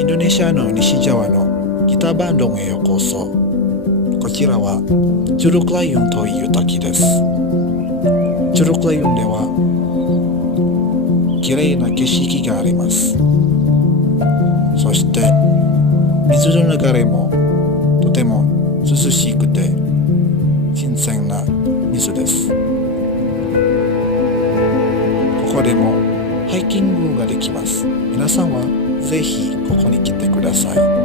インドネシアの西ジャワのギターバンドへようこそ。こちらはチュルクラユンという滝です。チュルクラユンでは綺麗な景色があります。そして水の流れもとても涼しくて新鮮な水です。ここでもハイキングができます。皆さんはぜひここに来てください。